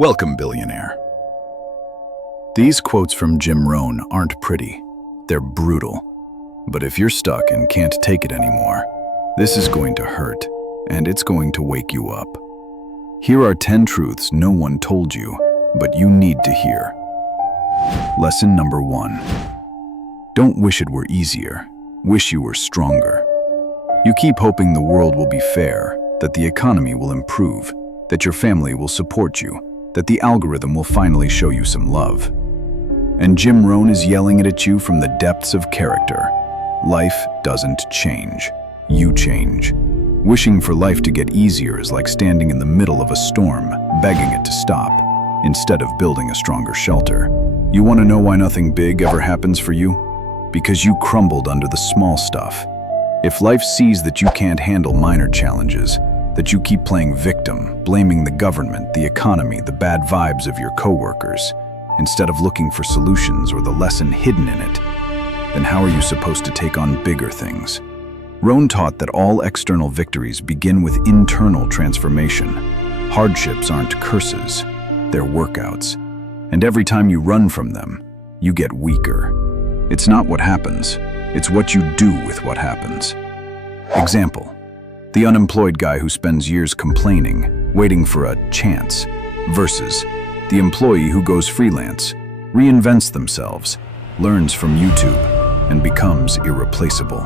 Welcome, Billionaire. These quotes from Jim Rohn aren't pretty. They're brutal. But if you're stuck and can't take it anymore, this is going to hurt, and it's going to wake you up. Here are 10 truths no one told you, but you need to hear. Lesson number 1. Don't wish it were easier. Wish you were stronger. You keep hoping the world will be fair, that the economy will improve, that your family will support you, that the algorithm will finally show you some love. And Jim Rohn is yelling it at you from the depths of character. Life doesn't change. You change. Wishing for life to get easier is like standing in the middle of a storm, begging it to stop, instead of building a stronger shelter. You want to know why nothing big ever happens for you? Because you crumbled under the small stuff. If life sees that you can't handle minor challenges, that you keep playing victim, blaming the government, the economy, the bad vibes of your coworkers, instead of looking for solutions or the lesson hidden in it, then how are you supposed to take on bigger things? Rohn taught that all external victories begin with internal transformation. Hardships aren't curses, they're workouts. And every time you run from them, you get weaker. It's not what happens, it's what you do with what happens. Example: the unemployed guy who spends years complaining, waiting for a chance, versus the employee who goes freelance, reinvents themselves, learns from YouTube, and becomes irreplaceable.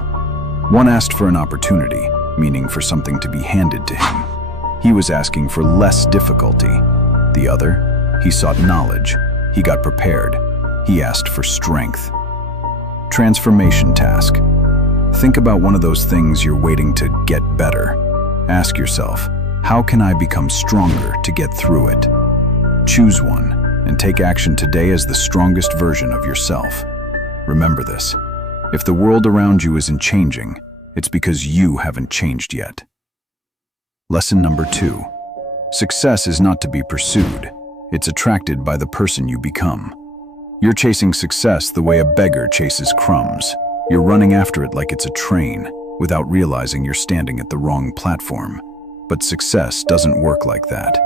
One asked for an opportunity, meaning for something to be handed to him. He was asking for less difficulty. The other, he sought knowledge. He got prepared. He asked for strength. Transformation task. Think about one of those things you're waiting to get better. Ask yourself, how can I become stronger to get through it? Choose one and take action today as the strongest version of yourself. Remember this, if the world around you isn't changing, it's because you haven't changed yet. Lesson number 2. Success is not to be pursued. It's attracted by the person you become. You're chasing success the way a beggar chases crumbs. You're running after it like it's a train, without realizing you're standing at the wrong platform. But success doesn't work like that.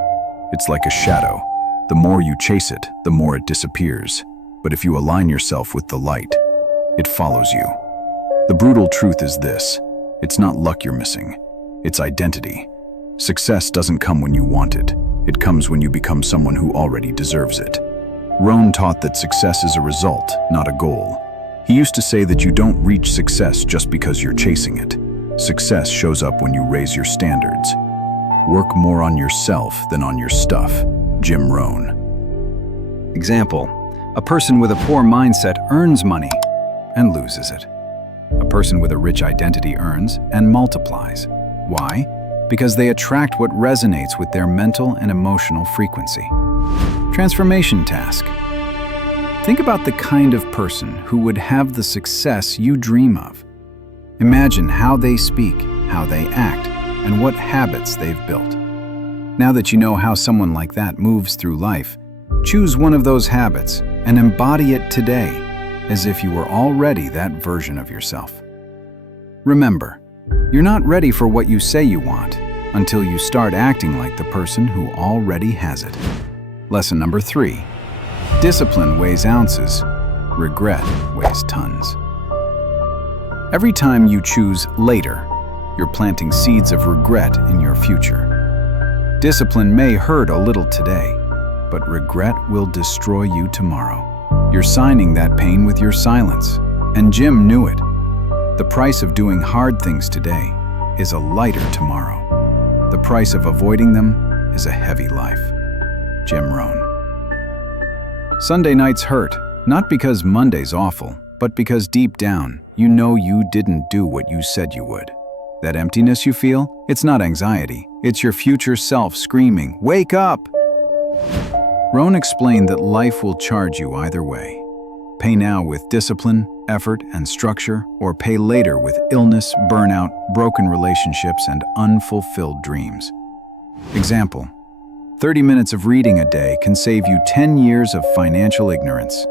It's like a shadow. The more you chase it, the more it disappears. But if you align yourself with the light, it follows you. The brutal truth is this: it's not luck you're missing, it's identity. Success doesn't come when you want it. It comes when you become someone who already deserves it. Rohn taught that success is a result, not a goal. He used to say that you don't reach success just because you're chasing it. Success shows up when you raise your standards. Work more on yourself than on your stuff. Jim Rohn. Example: a person with a poor mindset earns money and loses it. A person with a rich identity earns and multiplies. Why? Because they attract what resonates with their mental and emotional frequency. Transformation task. Think about the kind of person who would have the success you dream of. Imagine how they speak, how they act, and what habits they've built. Now that you know how someone like that moves through life, choose one of those habits and embody it today, as if you were already that version of yourself. Remember, you're not ready for what you say you want until you start acting like the person who already has it. Lesson number 3. Discipline weighs ounces, regret weighs tons. Every time you choose later, you're planting seeds of regret in your future. Discipline may hurt a little today, but regret will destroy you tomorrow. You're signing that pain with your silence, and Jim knew it. The price of doing hard things today is a lighter tomorrow. The price of avoiding them is a heavy life. Jim Rohn. Sunday nights hurt, not because Monday's awful, but because deep down, you know you didn't do what you said you would. That emptiness you feel, it's not anxiety, it's your future self screaming, "Wake up!" Rohn explained that life will charge you either way. Pay now with discipline, effort, and structure, or pay later with illness, burnout, broken relationships, and unfulfilled dreams. Example: 30 minutes of reading a day can save you 10 years of financial ignorance.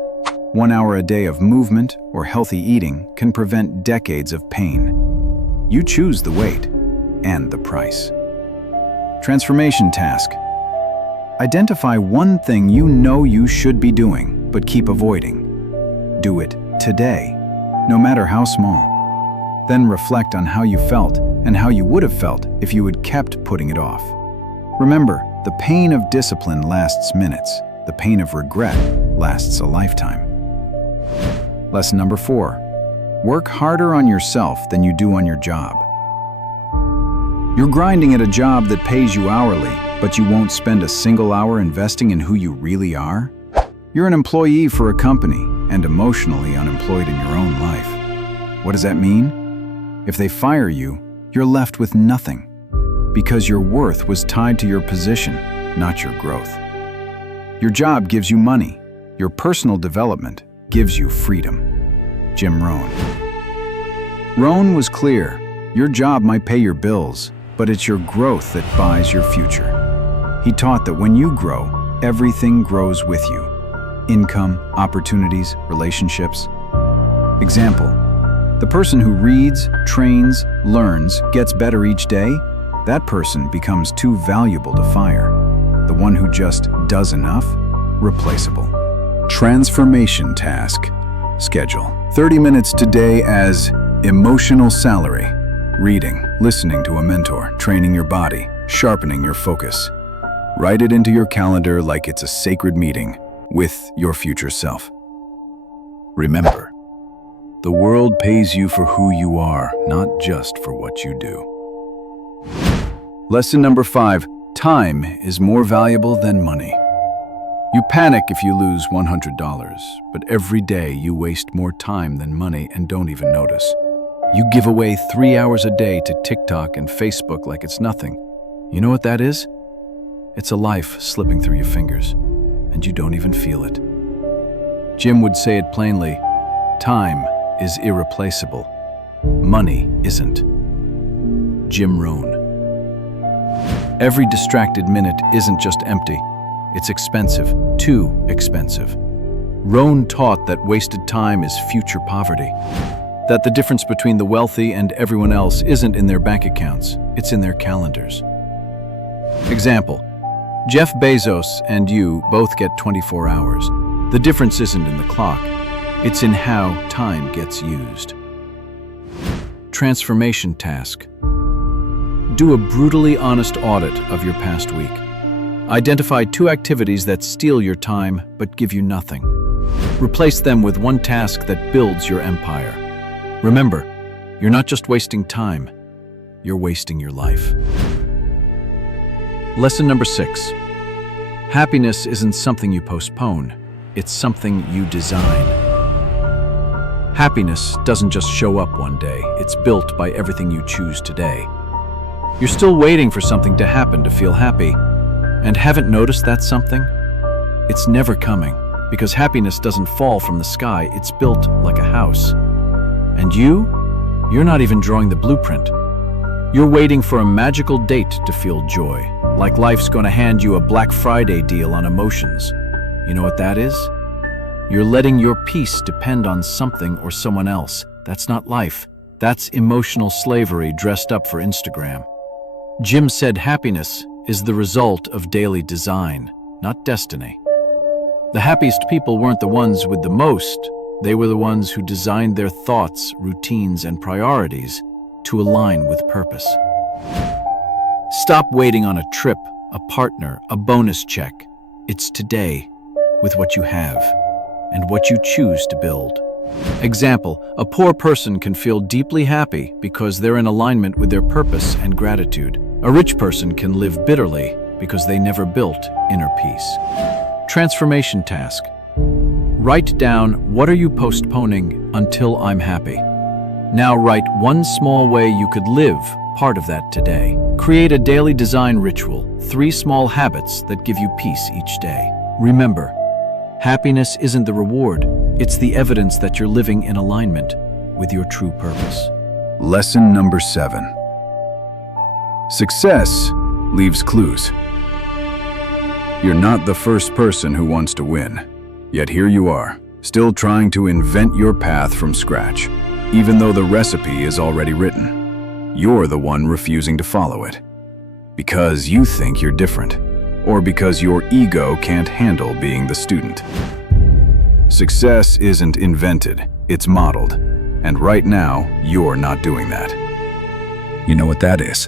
1 hour a day of movement or healthy eating can prevent decades of pain. You choose the weight and the price. Transformation task. Identify one thing you know you should be doing, but keep avoiding. Do it today, no matter how small. Then reflect on how you felt and how you would have felt if you had kept putting it off. Remember, the pain of discipline lasts minutes. The pain of regret lasts a lifetime. Lesson number 4. Work harder on yourself than you do on your job. You're grinding at a job that pays you hourly, but you won't spend a single hour investing in who you really are? You're an employee for a company and emotionally unemployed in your own life. What does that mean? If they fire you, you're left with nothing, because your worth was tied to your position, not your growth. Your job gives you money. Your personal development gives you freedom. Jim Rohn. Rohn was clear. Your job might pay your bills, but it's your growth that buys your future. He taught that when you grow, everything grows with you. Income, opportunities, relationships. Example: the person who reads, trains, learns, gets better each day, that person becomes too valuable to fire. The one who just does enough, replaceable. Transformation task. Schedule 30 minutes today as emotional salary. Reading, listening to a mentor, training your body, sharpening your focus. Write it into your calendar like it's a sacred meeting with your future self. Remember, the world pays you for who you are, not just for what you do. Lesson number 5. Time is more valuable than money. You panic if you lose $100, but every day you waste more time than money and don't even notice. You give away 3 hours a day to TikTok and Facebook like it's nothing. You know what that is? It's a life slipping through your fingers, and you don't even feel it. Jim would say it plainly: time is irreplaceable. Money isn't. Jim Rohn. Every distracted minute isn't just empty. It's expensive, too expensive. Rohn taught that wasted time is future poverty. That the difference between the wealthy and everyone else isn't in their bank accounts, it's in their calendars. Example: Jeff Bezos and you both get 24 hours. The difference isn't in the clock, it's in how time gets used. Transformation task. Do a brutally honest audit of your past week. Identify 2 activities that steal your time but give you nothing. Replace them with one task that builds your empire. Remember, you're not just wasting time, you're wasting your life. Lesson number 6. Happiness isn't something you postpone, it's something you design. Happiness doesn't just show up one day, it's built by everything you choose today. You're still waiting for something to happen to feel happy, and haven't noticed that something? It's never coming, because happiness doesn't fall from the sky, it's built like a house. And you're not even drawing the blueprint. You're waiting for a magical date to feel joy, like life's gonna hand you a Black Friday deal on emotions. You know what that is? You're letting your peace depend on something or someone else. That's not life. That's emotional slavery dressed up for Instagram. Jim said happiness is the result of daily design, not destiny. The happiest people weren't the ones with the most. They were the ones who designed their thoughts, routines, and priorities to align with purpose. Stop waiting on a trip, a partner, a bonus check. It's today, with what you have, and what you choose to build. Example: a poor person can feel deeply happy because they're in alignment with their purpose and gratitude. A rich person can live bitterly because they never built inner peace. Transformation task. Write down, what are you postponing until I'm happy? Now write one small way you could live part of that today. Create a daily design ritual, 3 small habits that give you peace each day. Remember, happiness isn't the reward, it's the evidence that you're living in alignment with your true purpose. Lesson number 7. Success leaves clues. You're not the first person who wants to win. Yet here you are, still trying to invent your path from scratch, even though the recipe is already written. You're the one refusing to follow it. Because you think you're different, or because your ego can't handle being the student. Success isn't invented, it's modeled. And right now, you're not doing that. You know what that is?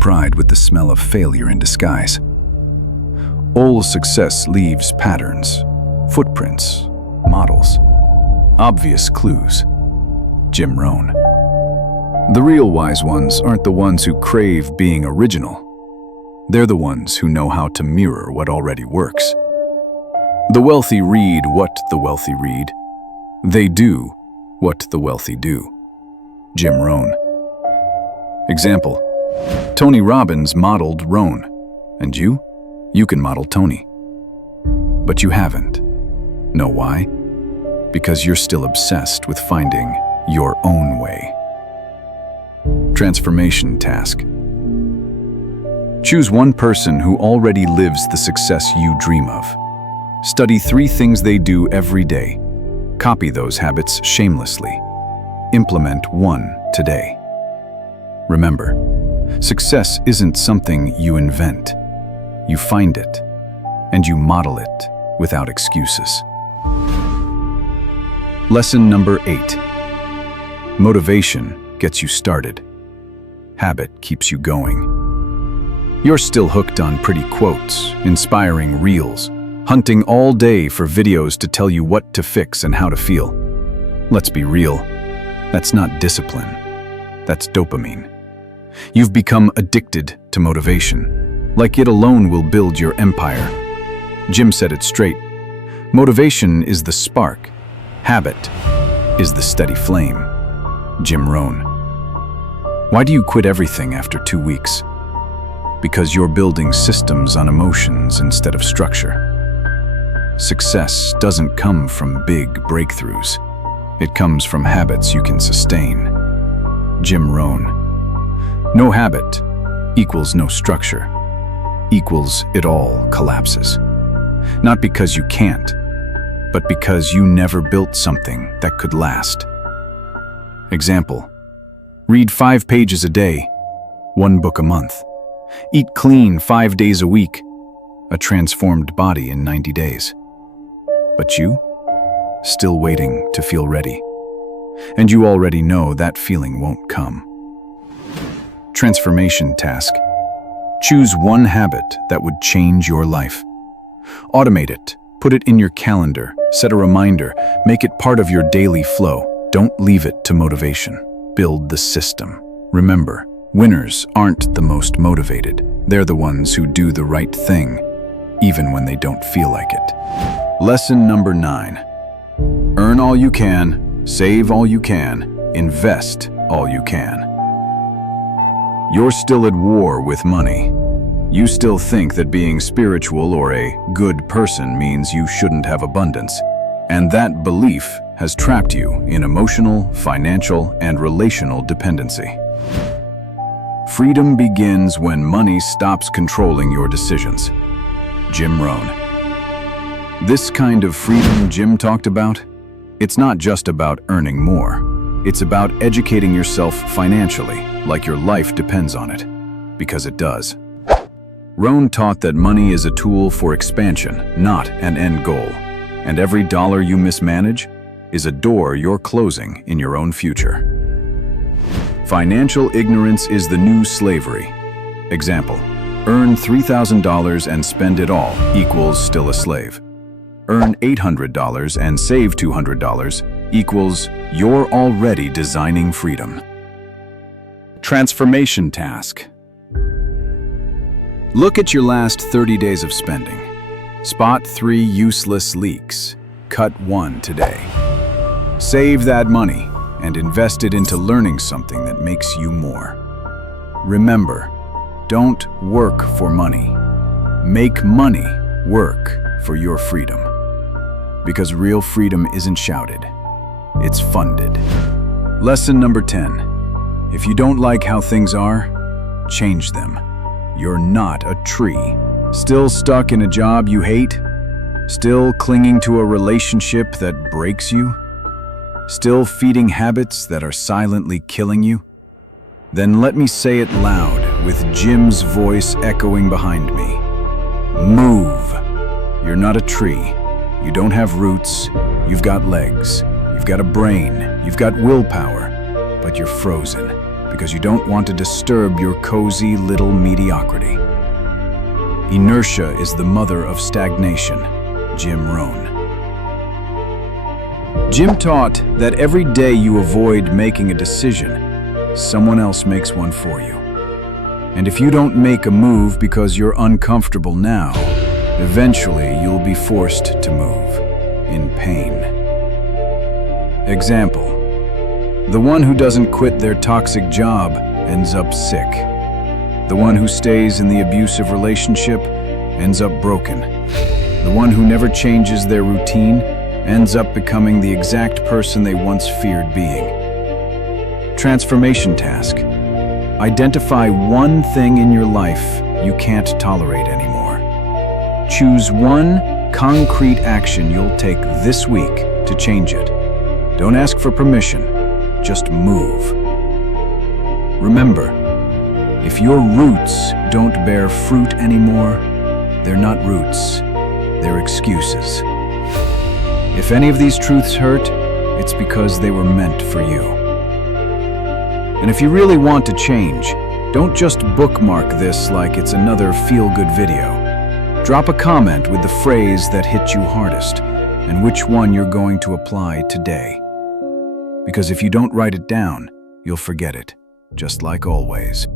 Pride with the smell of failure in disguise. All success leaves patterns, footprints, models, obvious clues. Jim Rohn. The real wise ones aren't the ones who crave being original. They're the ones who know how to mirror what already works. The wealthy read what the wealthy read. They do what the wealthy do. Jim Rohn. Example: Tony Robbins modeled Rohn, and you can model Tony. But you haven't. Know why? Because you're still obsessed with finding your own way. Transformation task. Choose one person who already lives the success you dream of. Study 3 things they do every day. Copy those habits shamelessly. Implement 1 today. Remember, success isn't something you invent. You find it, and you model it without excuses. Lesson number 8. Motivation gets you started. Habit keeps you going. You're still hooked on pretty quotes, inspiring reels, hunting all day for videos to tell you what to fix and how to feel. Let's be real. That's not discipline. That's dopamine. You've become addicted to motivation, like it alone will build your empire. Jim said it straight. Motivation is the spark. Habit is the steady flame. Jim Rohn. Why do you quit everything after 2 weeks? Because you're building systems on emotions instead of structure. Success doesn't come from big breakthroughs. It comes from habits you can sustain. Jim Rohn. No habit equals no structure, equals it all collapses. Not because you can't, but because you never built something that could last. Example: read 5 pages a day, 1 book a month. Eat clean 5 days a week, a transformed body in 90 days. But you? Still waiting to feel ready. And you already know that feeling won't come. Transformation task. Choose one habit that would change your life. Automate it, put it in your calendar, set a reminder, make it part of your daily flow. Don't leave it to motivation. Build the system. Remember, winners aren't the most motivated. They're the ones who do the right thing, even when they don't feel like it. Lesson number 9. Earn all you can, save all you can, invest all you can. You're still at war with money. You still think that being spiritual or a good person means you shouldn't have abundance. And that belief has trapped you in emotional, financial, and relational dependency. Freedom begins when money stops controlling your decisions. Jim Rohn. This kind of freedom Jim talked about, it's not just about earning more. It's about educating yourself financially, like your life depends on it. Because it does. Rohn taught that money is a tool for expansion, not an end goal. And every dollar you mismanage is a door you're closing in your own future. Financial ignorance is the new slavery. Example: earn $3,000 and spend it all equals still a slave. Earn $800 and save $200 equals you're already designing freedom. Transformation task. Look at your last 30 days of spending. Spot 3 useless leaks. Cut 1 today. Save that money and invest it into learning something that makes you more. Remember, don't work for money. Make money work for your freedom. Because real freedom isn't shouted, it's funded. Lesson number 10. If you don't like how things are, change them. You're not a tree. Still stuck in a job you hate? Still clinging to a relationship that breaks you? Still feeding habits that are silently killing you? Then let me say it loud, with Jim's voice echoing behind me. Move. You're not a tree. You don't have roots. You've got legs. You've got a brain. You've got willpower. But you're frozen because you don't want to disturb your cozy little mediocrity. Inertia is the mother of stagnation. Jim Rohn. Jim taught that every day you avoid making a decision, someone else makes one for you. And if you don't make a move because you're uncomfortable now, eventually you'll be forced to move, in pain. Example: the one who doesn't quit their toxic job ends up sick. The one who stays in the abusive relationship ends up broken. The one who never changes their routine ends up becoming the exact person they once feared being. Transformation task. Identify one thing in your life you can't tolerate anymore. Choose one concrete action you'll take this week to change it. Don't ask for permission, just move. Remember, if your roots don't bear fruit anymore, they're not roots, they're excuses. If any of these truths hurt, it's because they were meant for you. And if you really want to change, don't just bookmark this like it's another feel-good video. Drop a comment with the phrase that hit you hardest and which one you're going to apply today. Because if you don't write it down, you'll forget it, just like always.